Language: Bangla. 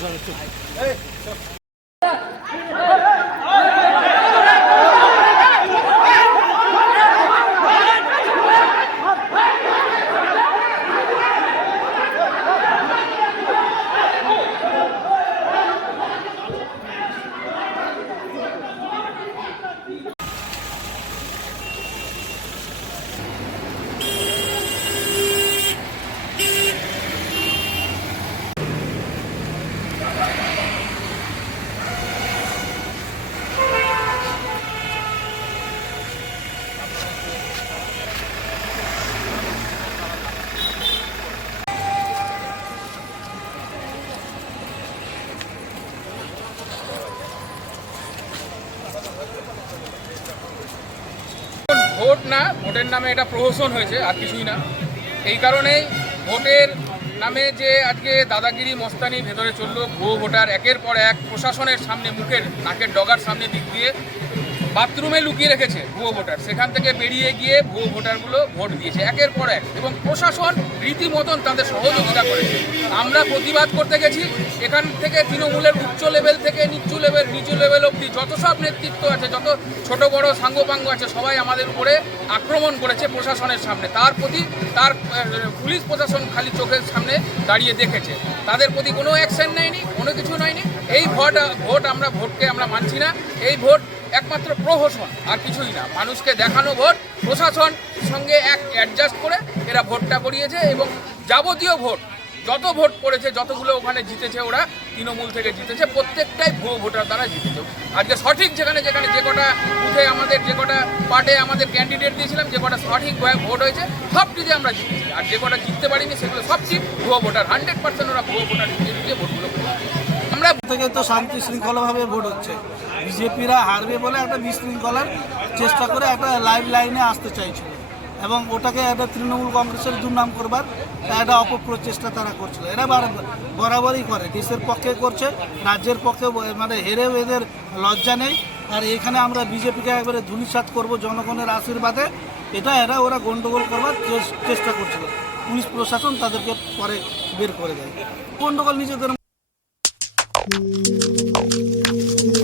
Hey, vote না, ভোটের নামে এটা প্রহসন হয়েছে, আর কিছুই না। এই কারণেই ভোটের নামে যে আজকে দাদাগিরি মস্তানি ভেতরে চলল, ভুয়ো ভোটার, একের পর এক প্রশাসনের সামনে মুখের, নাকের ডগার সামনে দিক দিয়ে বাথরুমে লুকিয়ে রেখেছে ভুয়ো ভোটার। সেখান থেকে বেরিয়ে গিয়ে ভুয়ো ভোটারগুলো ভোট দিয়েছে একের পর এক। এবং প্রশাসন রীতিমতন তাদের সহযোগিতা করেছে। আমরা প্রতিবাদ করতে গেছি। এখান থেকে তৃণমূলের উচ্চ লেভেল থেকে নিচু লেভেল নিচু লেভেল অবধি যত সব নেতৃত্ব আছে, যত ছোট, বড়, সাঙ্গপাঙ্গ আছে, সবাই আমাদের উপরে আক্রমণ করেছে প্রশাসনের সামনে। তার প্রতি তার পুলিশ প্রশাসন খালি চোখের সামনে দাঁড়িয়ে দেখেছে। তাদের প্রতি কোনো অ্যাকশন নেয়নি, কোনো কিছু নেয়নি। এই ভোট ভোট আমরা, ভোটকে আমরা মানছি না। এই ভোট একমাত্র প্রহসন, আর কিছুই না। মানুষকে দেখানো ভোট, প্রশাসন সঙ্গে এক অ্যাডজাস্ট করে এরা ভোটটা করিয়েছে এবং যাবতীয় ভোট, যত ভোট পড়েছে, যতগুলো ওখানে জিতেছে ওরা, তৃণমূল থেকে জিতেছে, প্রত্যেকটাই ভুয়ো ভোটার দ্বারা জিতেছে। আজকে সঠিক যেখানে যেখানে যে কটা বুথে আমাদের, যে কটা পার্টে আমাদের ক্যান্ডিডেট দিয়েছিলাম, যে কটা সঠিক ভোট হয়েছে সবটিতে আমরা জিতেছি। আর যে কটা জিততে পারিনি, সেগুলো সবটি ভুয়ো ভোটার হান্ড্রেড পার্সেন্ট ওরা ভুয়ো ভোটার জিতে ভোটগুলো। আমরা থেকে তো শান্তি শৃঙ্খলাভাবে ভোট হচ্ছে। বিজেপিরা হারবে বলে একটা বিশৃঙ্খলার চেষ্টা করে একটা লাইভ লাইনে আসতে চাইছিল। এবং ওটাকে একটা তৃণমূল কংগ্রেসের দুর্নাম করবার একটা অপপ্রচেষ্টা তারা করছিল। এরা বার- বরাবরই করে। দেশের পক্ষে করছে, রাজ্যের পক্ষে মানে হেরেও এদের লজ্জা নেই। আর এখানে আমরা বিজেপিকে একবারে ধুলিসাৎ করব জনগণের আশীর্বাদে। এটা এরা ওরা গণ্ডগোল করবার চেষ্টা করছিল। পুলিশ প্রশাসন তাদেরকে পরে বের করে দেয়। গণ্ডগোল নিজেদের どうも。